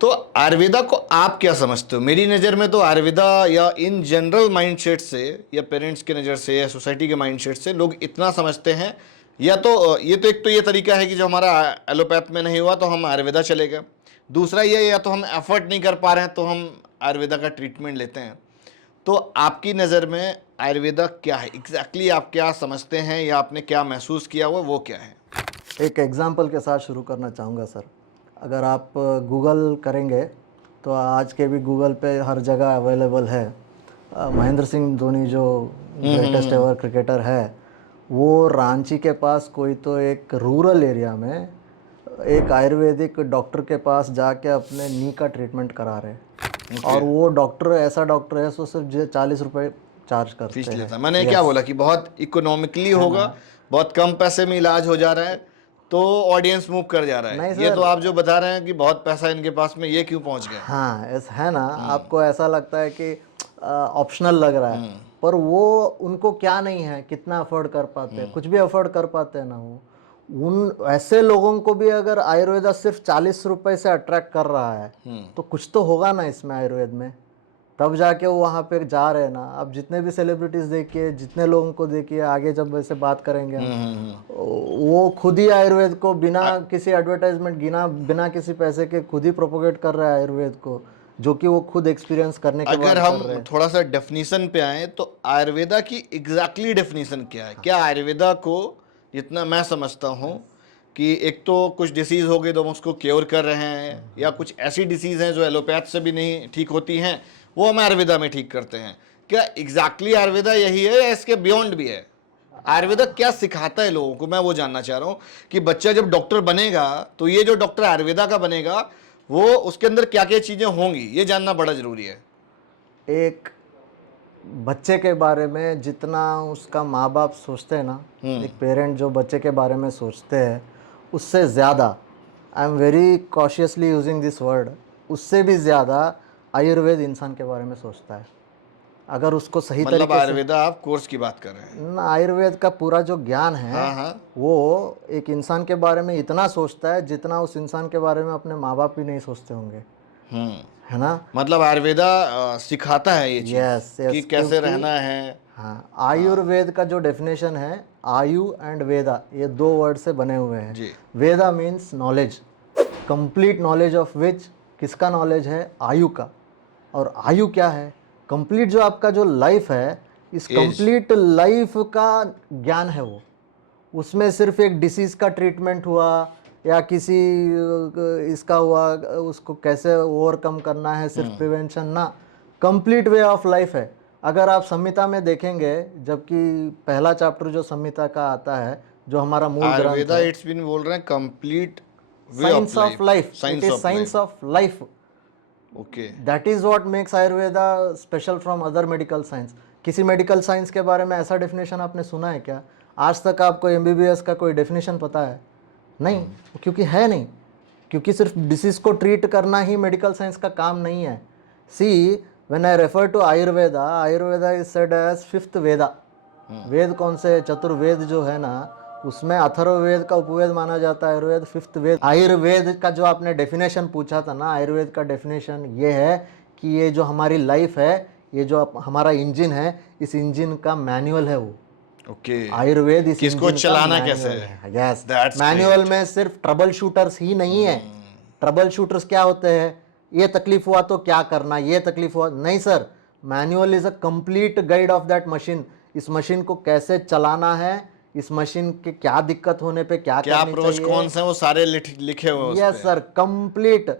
तो आयुर्वेदा को आप क्या समझते हो? मेरी नज़र में तो आयुर्वेदा या इन जनरल माइंडसेट से या पेरेंट्स की नज़र से या सोसाइटी के माइंडसेट से लोग इतना समझते हैं, या तो ये तो एक तो ये तरीका है कि जो हमारा एलोपैथ में नहीं हुआ तो हम आयुर्वेदा चलेगा। दूसरा ये, या तो हम एफर्ट नहीं कर पा रहे हैं तो हम आयुर्वेदा का ट्रीटमेंट लेते हैं। तो आपकी नज़र में आयुर्वेदा क्या है एग्जैक्टली? आप क्या समझते हैं या आपने क्या महसूस किया हुआ, वो क्या है? एक एग्जाम्पल के साथ शुरू करना चाहूँगा सर। अगर आप गूगल करेंगे तो आज के भी गूगल पे हर जगह अवेलेबल है। महेंद्र सिंह धोनी जो ग्रेटेस्ट एवर क्रिकेटर है, वो रांची के पास कोई तो एक रूरल एरिया में एक आयुर्वेदिक डॉक्टर के पास जाके अपने नी का ट्रीटमेंट करा रहे हैं। और वो डॉक्टर ऐसा डॉक्टर है, सो सिर्फ 40 रुपये चार्ज फीस करते हैं। लेता है। मैंने क्या यस, बोला कि बहुत इकोनॉमिकली है होगा, ना? बहुत कम पैसे में इलाज हो जा रहा है, तो ऑडियंस मूव कर जा रहा नहीं है। ये तो सर, आप जो बता रहे हैं कि बहुत पैसा इनके पास में, ये क्यों पहुंच गए? हाँ ऐसा है ना। आपको ऐसा लगता है कि ऑप्शनल लग रहा है, पर वो उनको क्या नहीं है, कितना अफोर्ड कर पाते हैं, कुछ भी अफोर्ड कर पाते हैं ना वो। उन ऐसे लोगों को भी अगर आयुर्वेदा सिर्फ 40 रुपए से अट्रैक्ट कर रहा है, तो कुछ तो होगा ना इसमें आयुर्वेद में, तब जाके वो वहाँ पे जा रहे हैं ना। अब जितने भी सेलिब्रिटीज़ देखिए, जितने लोगों को देखिए, आगे जब वैसे बात करेंगे हम, वो खुद ही आयुर्वेद को बिना किसी एडवर्टाइजमेंट, बिना किसी पैसे के खुद ही प्रोपोगेट कर रहा है आयुर्वेद को, जो कि वो खुद एक्सपीरियंस करने के अगर बाद कर रहे हम हैं। थोड़ा सा डेफिनेशन पे आए तो आयुर्वेदा की एग्जैक्टली डेफिनेशन क्या है? क्या आयुर्वेदा को, जितना मैं समझता हूँ, कि एक तो कुछ डिसीज हो गई तो हम उसको क्योर कर रहे हैं, या कुछ ऐसी डिसीज हैं जो एलोपैथ से भी नहीं ठीक होती हैं, वो हम आयुर्वेदा में ठीक करते हैं। क्या एग्जैक्टली आयुर्वेदा यही है या इसके बियॉन्ड भी है? आयुर्वेदा क्या सिखाता है लोगों को, मैं वो जानना चाह रहा हूँ। कि बच्चा जब डॉक्टर बनेगा तो ये जो डॉक्टर आयुर्वेदा का बनेगा, वो उसके अंदर क्या क्या चीजें होंगी, ये जानना बड़ा जरूरी है। एक बच्चे के बारे में जितना उसका माँ बाप सोचते हैं ना, एक पेरेंट जो बच्चे के बारे में सोचते हैं, उससे ज़्यादा, I am very cautiously using this word, उससे भी ज़्यादा आयुर्वेद इंसान के बारे में सोचता है। अगर उसको सही मतलब तरीके से आयुर्वेदा आप कोर्स की बात कर रहे हैं? आयुर्वेद का पूरा जो ज्ञान है, हाँ हाँ। वो एक इंसान के बारे में इतना सोचता है जितना उस इंसान के बारे में अपने माँ बाप भी नहीं सोचते होंगे, हम्म। है ना? मतलब आयुर्वेदा सिखाता है ये चीज यस कि यस, कैसे क्योंकि रहना है। हाँ, आयुर्वेद का जो डेफिनेशन है, आयु एंड वेदा, ये दो वर्ड से बने हुए हैं। जी। Veda means knowledge, complete knowledge of which, किसका नॉलेज है? आयु का। और आयु क्या है? कंप्लीट जो आपका जो लाइफ है, इस एज। कंप्लीट लाइफ का ज्ञान है वो। उसमें सिर्फ एक डिसीज़ का ट्रीटमेंट हुआ या किसी इसका हुआ, उसको कैसे ओवरकम करना है, सिर्फ प्रिवेंशन ना, कंप्लीट वे ऑफ लाइफ है। अगर आप संहिता में देखेंगे, जबकि पहला चैप्टर जो संहिता का आता है, जो हमारा मूल ग्रंथ आयुर्वेदा है, इट्स बीन बोल रहे हैं complete way of science of life. Life, it science is of science life. Of life. Okay. That is what makes Ayurveda special from other medical science. किसी मेडिकल साइंस के बारे में ऐसा डेफिनेशन आपने सुना है क्या? आज तक आपको एमबीबीएस का कोई डेफिनेशन पता है? नहीं, क्योंकि है नहीं। क्योंकि सिर्फ डिसीज को ट्रीट करना ही मेडिकल साइंस का काम नहीं है। See, when I refer to Ayurveda, Ayurveda is said as fifth Veda. वेद कौन से? चतुर्वेद जो है ना, उसमें अथर्ववेद का उपवेद माना जाता है आयुर्वेद, फिफ्थ वेद। आयुर्वेद का जो आपने डेफिनेशन पूछा था ना, आयुर्वेद का डेफिनेशन ये है कि ये जो हमारी लाइफ है, ये जो हमारा इंजन है, इस इंजन का मैनुअल है वो। ओके। आयुर्वेद इस किसको इंजन का चलाना कैसे मैनुअल है? है। Yes, that's manual great. में सिर्फ ट्रबल शूटर्स ही नहीं है। ट्रबल शूटर्स क्या होते हैं? ये तकलीफ हुआ तो क्या करना, ये तकलीफ हुआ नहीं sir. Manual is a complete guide of that machine. इस मशीन को कैसे चलाना है, इस मशीन के क्या दिक्कत होने पे क्या क्या करनी प्रोज चाहिए। कौन से हैं, वो सारे लिखे हुए हैं उस यस पे। Sir, complete.